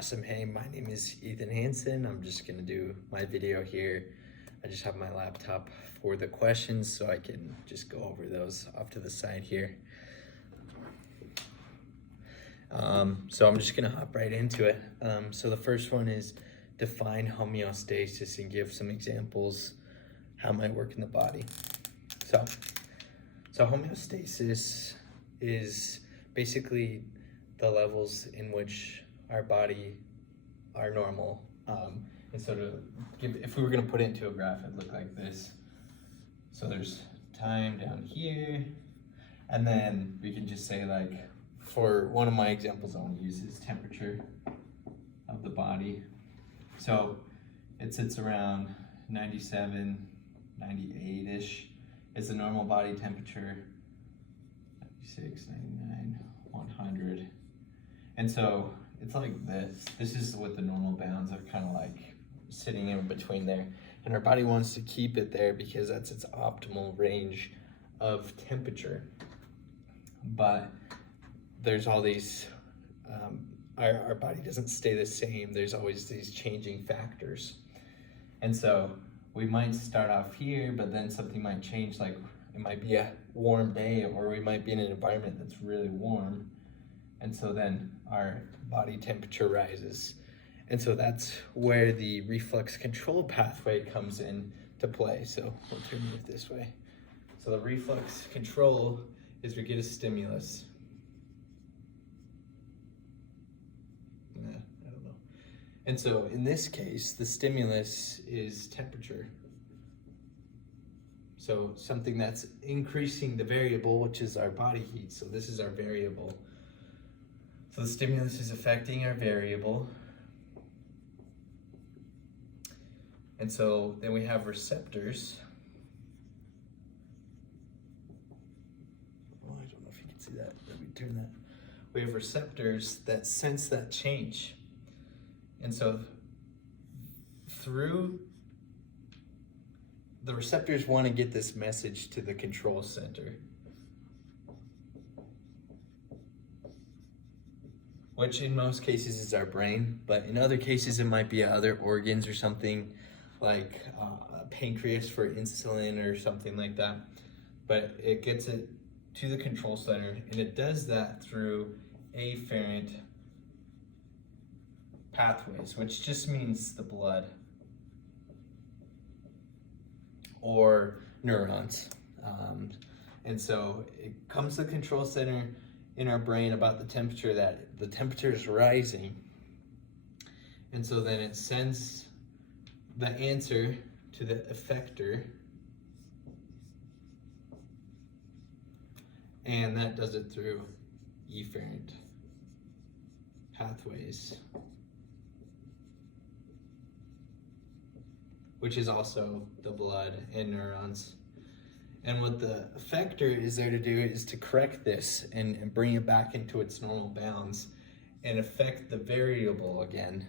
Awesome. Hey, my name is Ethan Hansen. I'm just gonna do my video here. I just have my laptop for the questions so I can just go over those off to the side here. So I'm just gonna hop right into it. So the first one is define homeostasis and give some examples how it might work in the body. So homeostasis is basically the levels in which our body are normal. And so if we were gonna put it into a graph, it'd look like this. So there's time down here, and then we can just say, like, for one of my examples I want to use is temperature of the body. So it sits around 97, 98-ish. It's the normal body temperature, 96, 99, 100. And so it's like this. This is what the normal bounds are kind of like sitting in between there. And our body wants to keep it there because that's its optimal range of temperature. But there's all these, our body doesn't stay the same. There's always these changing factors. And so we might start off here, but then something might change, like it might be a warm day, or we might be in an environment that's really warm. And so then our body temperature rises. And so that's where the reflex control pathway comes in to play. So we'll turn it this way. So the reflex control is we get a stimulus. I don't know. And so in this case, the stimulus is temperature. So something that's increasing the variable, which is our body heat. So this is our variable. So the stimulus is affecting our variable. And so then we have receptors. Oh, I don't know if you can see that. Let me turn that. We have receptors that sense that change. And so through the receptors want to get this message to the control center, which in most cases is our brain, but in other cases it might be other organs or something like a pancreas for insulin or something like that. But it gets it to the control center, and it does that through afferent pathways, which just means the blood or neurons. And so it comes to the control center in our brain about the temperature, that the temperature is rising. And so then it sends the answer to the effector, and that does it through efferent pathways, which is also the blood and neurons. And what the effector is there to do is to correct this and bring it back into its normal bounds and affect the variable again.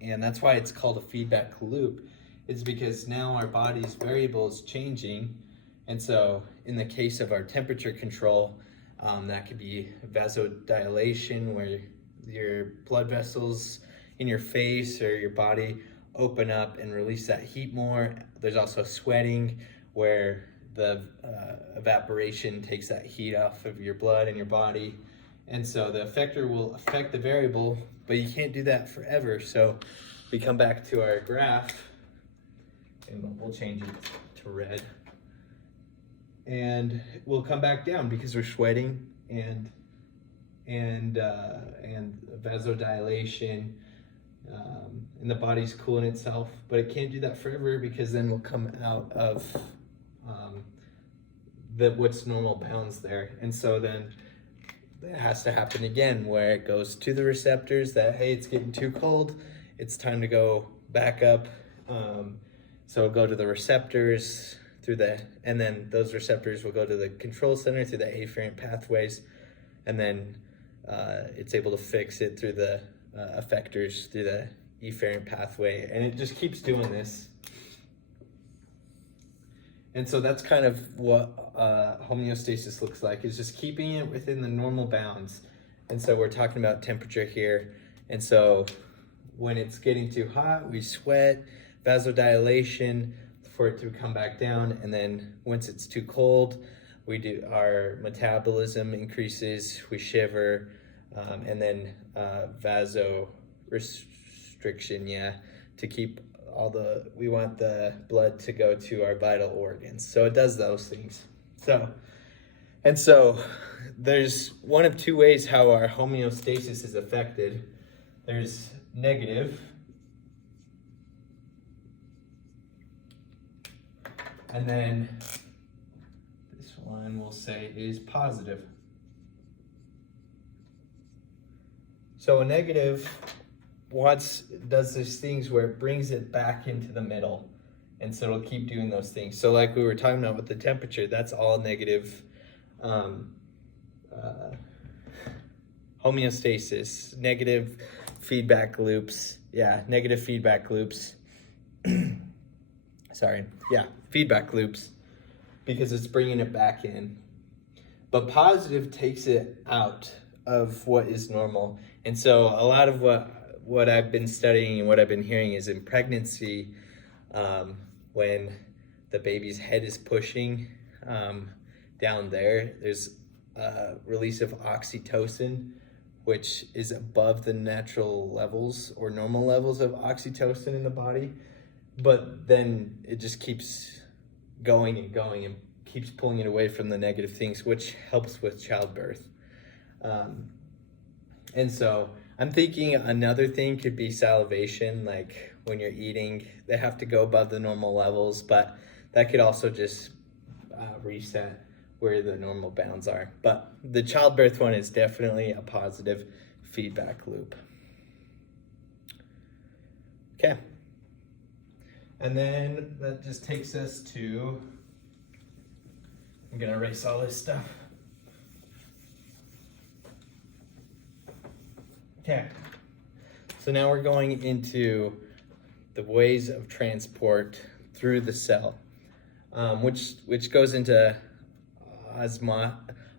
And that's why it's called a feedback loop. It's because now our body's variable is changing. And so in the case of our temperature control, that could be vasodilation, where your blood vessels in your face or your body open up and release that heat more. There's also sweating, where the evaporation takes that heat off of your blood and your body. And so the effector will affect the variable, but you can't do that forever. So we come back to our graph, and we'll change it to red. And we'll come back down because we're sweating and vasodilation, and the body's cooling itself. But it can't do that forever, because then we'll come out of what's normal bounds there. And so then it has to happen again, where it goes to the receptors that, hey, it's getting too cold, it's time to go back up. So it'll go to the receptors and then those receptors will go to the control center through the afferent pathways, and then it's able to fix it through the effectors through the efferent pathway, and it just keeps doing this. And so that's kind of what homeostasis looks like, is just keeping it within the normal bounds. And so we're talking about temperature here, and so when it's getting too hot, we sweat, vasodilation for it to come back down. And then once it's too cold, our metabolism increases, we shiver, and then vasorestriction, to keep we want the blood to go to our vital organs. So it does those things. So there's one of two ways how our homeostasis is affected. There's negative, and then this one we'll say is positive. So a negative does these things where it brings it back into the middle, and so it'll keep doing those things. So like we were talking about with the temperature, that's all negative homeostasis, negative feedback loops. Negative feedback loops. Feedback loops, because it's bringing it back in. But positive takes it out of what is normal. And so a lot of what I've been studying and what I've been hearing is in pregnancy, when the baby's head is pushing down there's a release of oxytocin, which is above the natural levels or normal levels of oxytocin in the body. But then it just keeps going and going and keeps pulling it away from the negative things, which helps with childbirth. And so I'm thinking another thing could be salivation. Like when you're eating, they have to go above the normal levels, but that could also just reset where the normal bounds are. But the childbirth one is definitely a positive feedback loop. Okay. And then that just takes us to, I'm gonna erase all this stuff. Okay, so now we're going into the ways of transport through the cell, which goes into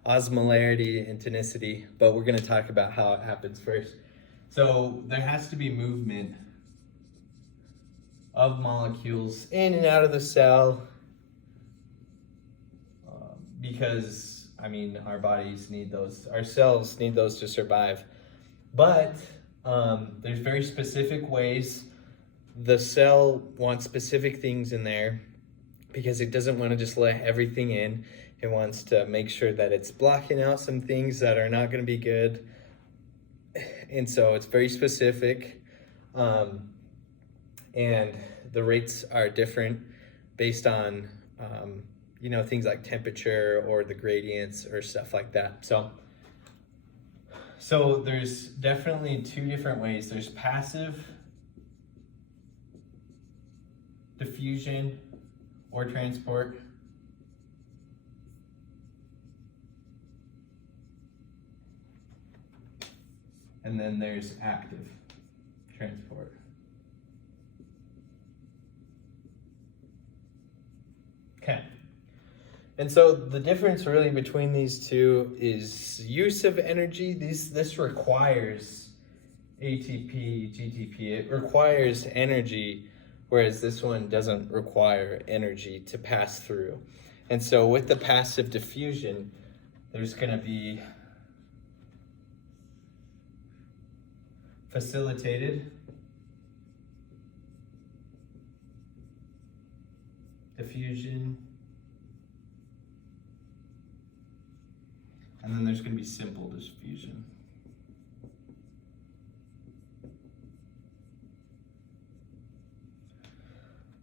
osmolarity and tonicity, but we're gonna talk about how it happens first. So there has to be movement of molecules in and out of the cell, because our bodies need those, our cells need those to survive. But there's very specific ways. The cell wants specific things in there because it doesn't want to just let everything in. It wants to make sure that it's blocking out some things that are not going to be good. And so it's very specific. And the rates are different based on, things like temperature or the gradients or stuff like that. So there's definitely two different ways. There's passive diffusion or transport. And then there's active transport. Okay. And so the difference really between these two is use of energy. This requires ATP, GTP. It requires energy, whereas this one doesn't require energy to pass through. And so with the passive diffusion, there's going to be facilitated diffusion, and then there's going to be simple diffusion.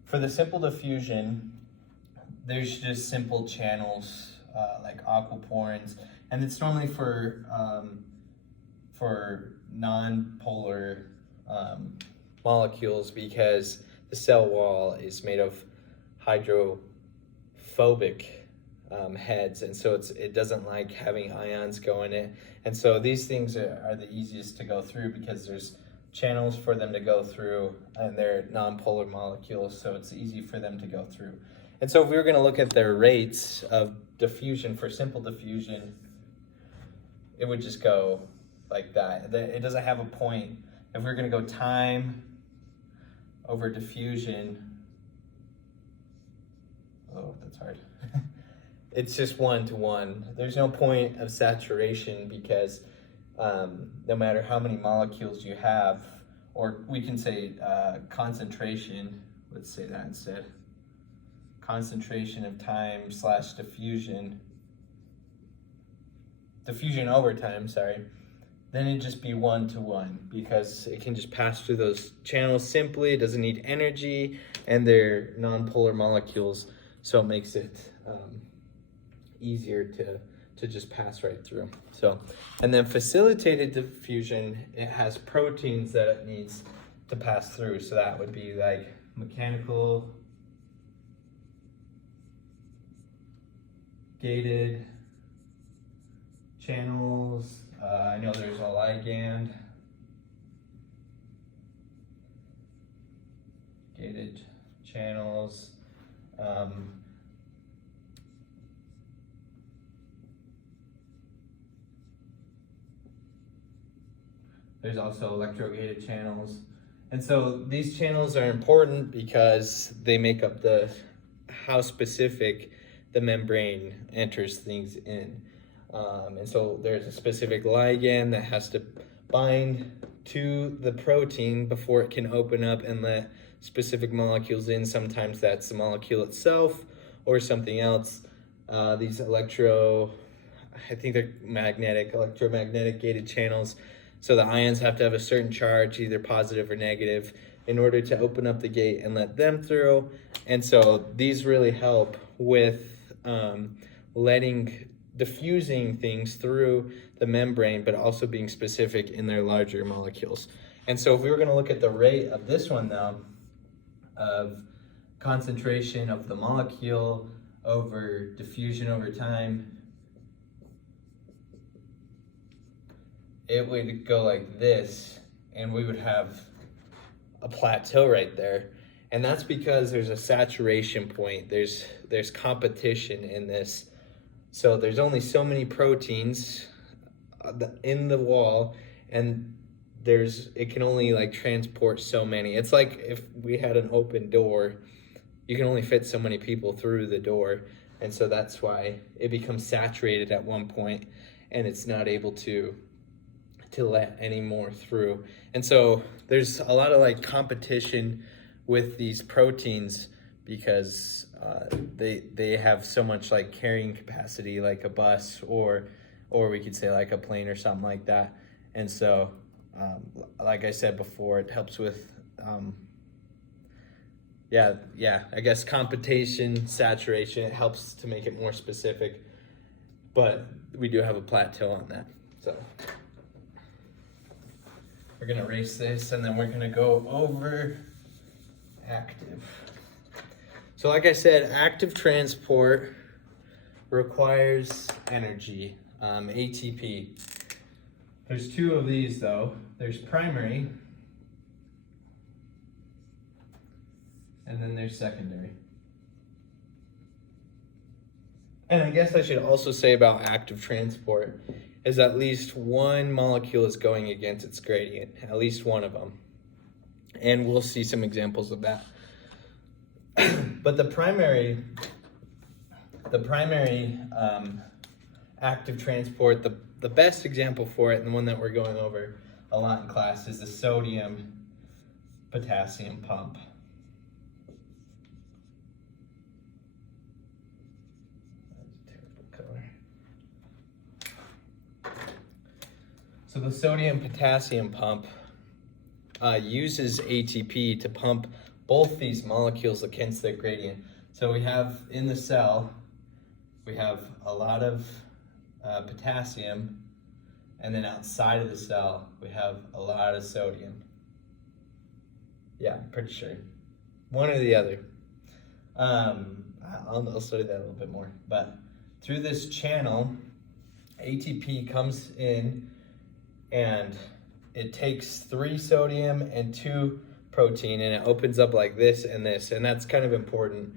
For the simple diffusion, there's just simple channels like aquaporins, and it's normally for non-polar molecules, because the cell wall is made of hydrophobic heads, and so it doesn't like having ions go in it. And so these things are the easiest to go through because there's channels for them to go through, and they're non-polar molecules, so it's easy for them to go through. And so if we were going to look at their rates of diffusion for simple diffusion, it would just go like that. It doesn't have a point if we're going to go time over diffusion, oh, that's hard. It's just 1 to 1. There's no point of saturation because no matter how many molecules you have, or we can say concentration, let's say that instead. Concentration of time slash diffusion over time, sorry, then it'd just be 1 to 1 because it can just pass through those channels simply. It doesn't need energy, and they're non-polar molecules, so it makes it easier to just pass right through. So, and then facilitated diffusion, it has proteins that it needs to pass through. So that would be like mechanical gated channels. I know there's a ligand, gated channels. There's also electrogated channels. And so these channels are important because they make up how specific the membrane enters things in. And so there's a specific ligand that has to bind to the protein before it can open up and let specific molecules in. Sometimes that's the molecule itself or something else. These I think they're electromagnetic gated channels. So the ions have to have a certain charge, either positive or negative, in order to open up the gate and let them through. And so these really help with diffusing things through the membrane, but also being specific in their larger molecules. And so if we were going to look at the rate of this one though, of concentration of the molecule over diffusion over time, it would go like this, and we would have a plateau right there. And that's because there's a saturation point. There's competition in this. So there's only so many proteins in the wall, and it can only like transport so many. It's like if we had an open door, you can only fit so many people through the door. And so that's why it becomes saturated at one point, and it's not able to let any more through. And so there's a lot of like competition with these proteins because they have so much like carrying capacity, like a bus or we could say like a plane or something like that. And so like I said before, it helps with I guess competition, saturation. It helps to make it more specific, but we do have a plateau on that. So we're gonna erase this, and then we're gonna go over active. So like I said, active transport requires energy, ATP. There's two of these though. There's primary, and then there's secondary. And I guess I should also say about active transport is at least one molecule is going against its gradient, at least one of them. And we'll see some examples of that. But the primary active transport, the best example for it, and the one that we're going over a lot in class, is the sodium-potassium pump. So the sodium-potassium pump uses ATP to pump both these molecules against their gradient. So we have in the cell, we have a lot of potassium, and then outside of the cell, we have a lot of sodium. Yeah, I'm pretty sure. One or the other. I'll study that a little bit more. But through this channel, ATP comes in, and it takes 3 sodium and 2 protein, and it opens up like this and this. And that's kind of important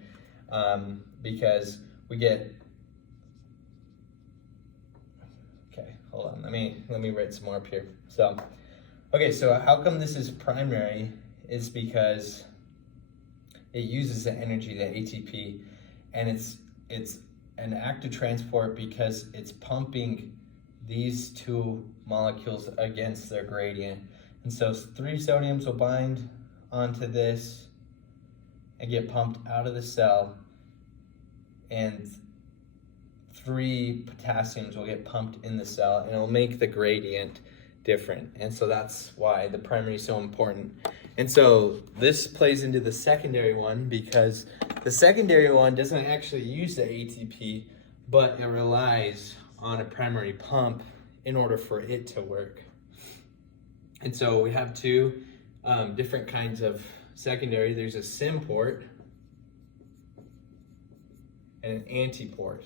because we get, okay, hold on, let me write some more up here. So Okay, so how come this is primary is because it uses the energy, the ATP, and it's an active transport because it's pumping these two molecules against their gradient. And so 3 sodiums will bind onto this and get pumped out of the cell, and 3 potassiums will get pumped in the cell, and it'll make the gradient different. And so that's why the primary is so important. And so this plays into the secondary one, because the secondary one doesn't actually use the ATP, but it relies on a primary pump in order for it to work. And so we have 2 different kinds of secondary. There's a symport and an antiport.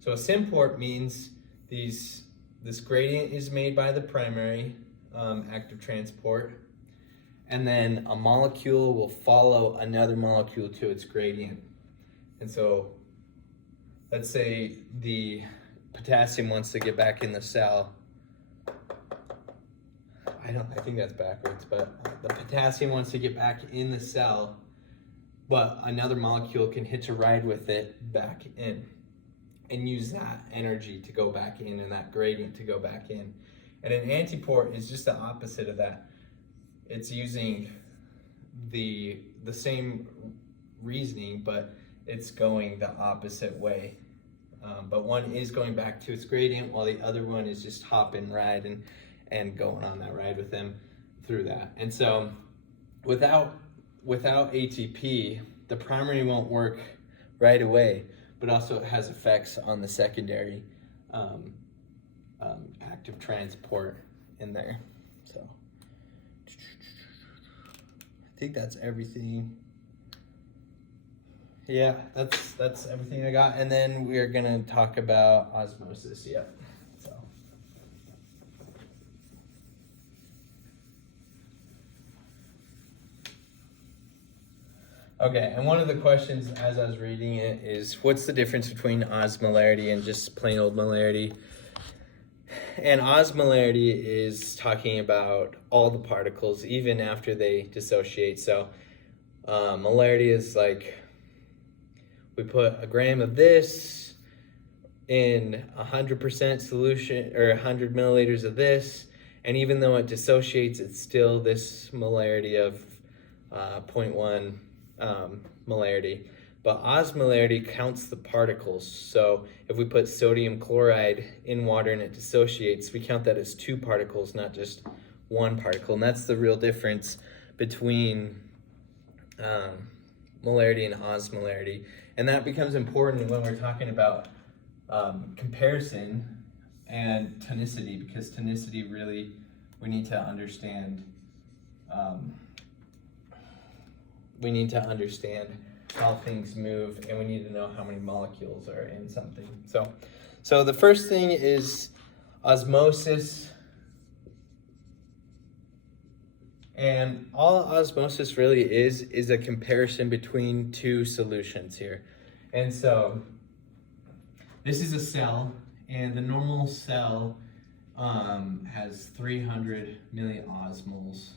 So a symport means this gradient is made by the primary active transport, and then a molecule will follow another molecule to its gradient. And so let's say the potassium wants to get back in the cell. I think that's backwards, but the potassium wants to get back in the cell, but another molecule can hitch a ride with it back in and use that energy to go back in and that gradient to go back in. And an antiport is just the opposite of that. It's using the same reasoning, but it's going the opposite way. But one is going back to its gradient, while the other one is just hopping ride and going on that ride with them through that. And so without ATP, the primary won't work right away, but also it has effects on the secondary active transport in there. So I think that's everything. Yeah, that's everything I got. And then we are gonna talk about osmosis. Yeah. So okay, and one of the questions as I was reading it is, what's the difference between osmolarity and just plain old molarity? And osmolarity is talking about all the particles, even after they dissociate. So molarity is like, we put a gram of this in 100% solution, or 100 milliliters of this, and even though it dissociates, it's still this molarity of 0.1 molarity. But osmolarity counts the particles. So if we put sodium chloride in water and it dissociates, we count that as 2 particles, not just 1 particle. And that's the real difference between molarity and osmolarity. And that becomes important when we're talking about comparison and tonicity, because tonicity really, we need to understand how things move, and we need to know how many molecules are in something. So the first thing is osmosis. And all osmosis really is a comparison between 2 solutions here. And so this is a cell, and the normal cell has 300 milliosmoles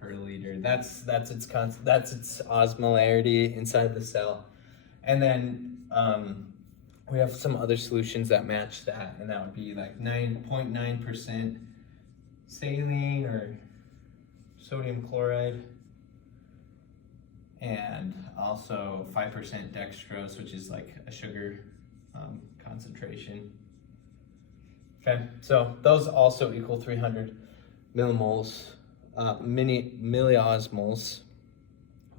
per liter. That's its osmolarity inside the cell. And then we have some other solutions that match that, and that would be like 9.9% saline or sodium chloride, and also 5% dextrose, which is like a sugar concentration. Okay, so those also equal 300 millimoles, milliosmoles,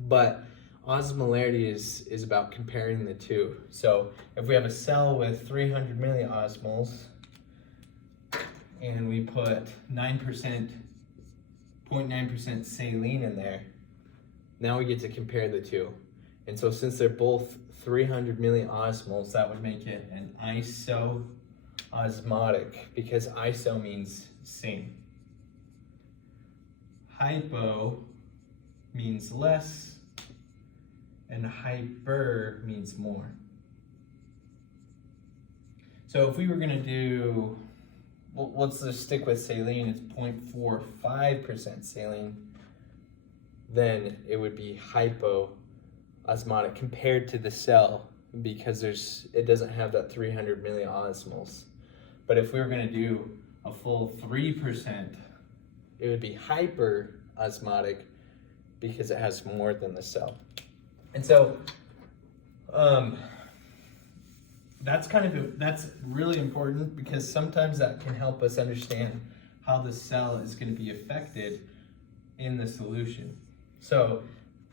but osmolarity is about comparing the 2. So if we have a cell with 300 milliosmoles, and we put 0.9% saline in there, now we get to compare the 2. And so since they're both 300 milliosmoles, that would make it an isosmotic, because iso means same. Hypo means less, and hyper means more. So if we were gonna do, well, let's just stick with saline, it's 0.45% saline, then it would be hypoosmotic compared to the cell, because it doesn't have that 300 milliosmoles. But if we were gonna do a full 3%, it would be hyperosmotic because it has more than the cell. And so that's really important, because sometimes that can help us understand how the cell is going to be affected in the solution. So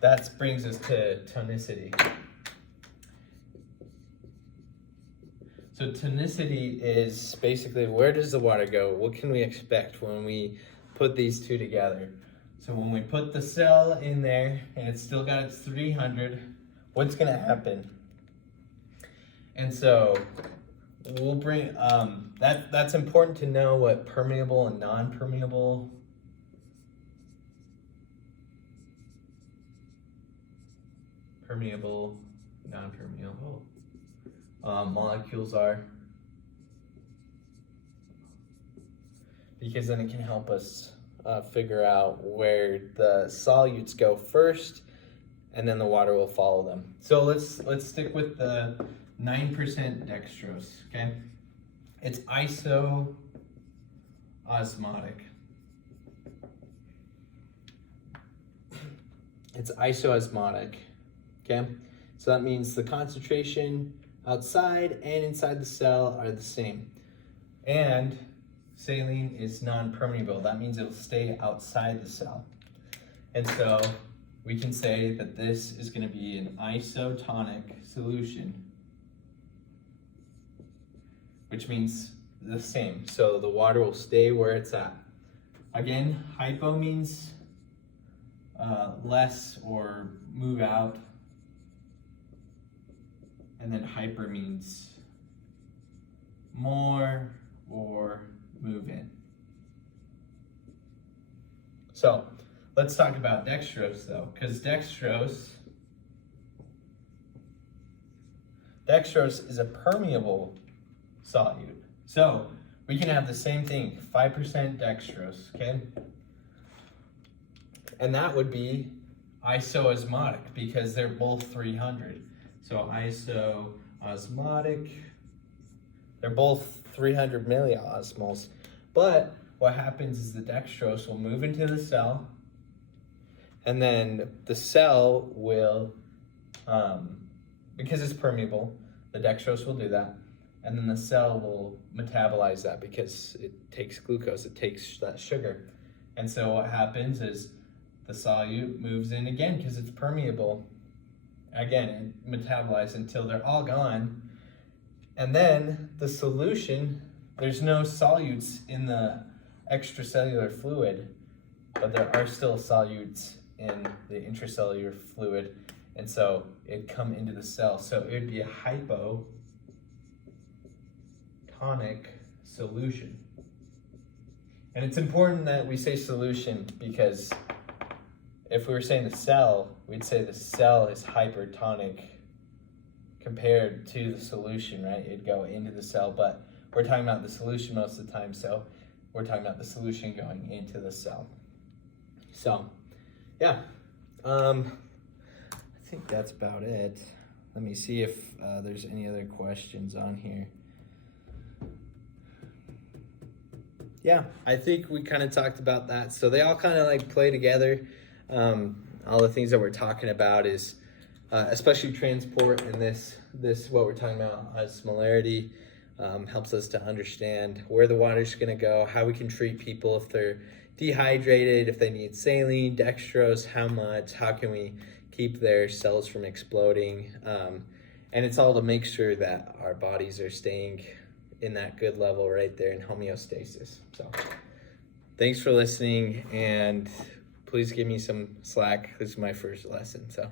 that brings us to tonicity. So tonicity is basically, where does the water go? What can we expect when we put these two together? So when we put the cell in there and it's still got its 300, what's going to happen? And so we'll bring, that's important to know what permeable and non-permeable non-permeable molecules are, because then it can help us figure out where the solutes go first, and then the water will follow them. So let's stick with the 9% dextrose, okay? It's isosmotic. It's isosmotic, okay? So that means the concentration outside and inside the cell are the same. And saline is non-permeable. That means it'll stay outside the cell. And so we can say that this is going to be an isotonic solution, which means the same. So the water will stay where it's at. Again, hypo means less or move out. And then hyper means more or move in. So let's talk about dextrose though, because dextrose is a permeable solute. So we can have the same thing, 5% dextrose, okay? And that would be isosmotic because they're both 300. So isosmotic, they're both 300 milliosmoles. But what happens is the dextrose will move into the cell, and then the cell will, because it's permeable, the dextrose will do that. And then the cell will metabolize that because it takes glucose, it takes that sugar. And so what happens is the solute moves in again because it's permeable. Again, it metabolizes until they're all gone. And then the solution, there's no solutes in the extracellular fluid, but there are still solutes in the intracellular fluid. And so it'd come into the cell. So it would be a hypotonic solution. And it's important that we say solution, because if we were saying the cell, we'd say the cell is hypertonic compared to the solution, right? It'd go into the cell, but we're talking about the solution most of the time, so we're talking about the solution going into the cell. So, yeah, I think that's about it. Let me see if there's any other questions on here. Yeah, I think we kind of talked about that. So they all kind of like play together. All the things that we're talking about is, especially transport and this what we're talking about, osmolarity, helps us to understand where the water's gonna go, how we can treat people if they're dehydrated, if they need saline, dextrose, how much, how can we keep their cells from exploding. And it's all to make sure that our bodies are staying in that good level right there in homeostasis. So thanks for listening, and please give me some slack. This is my first lesson, so.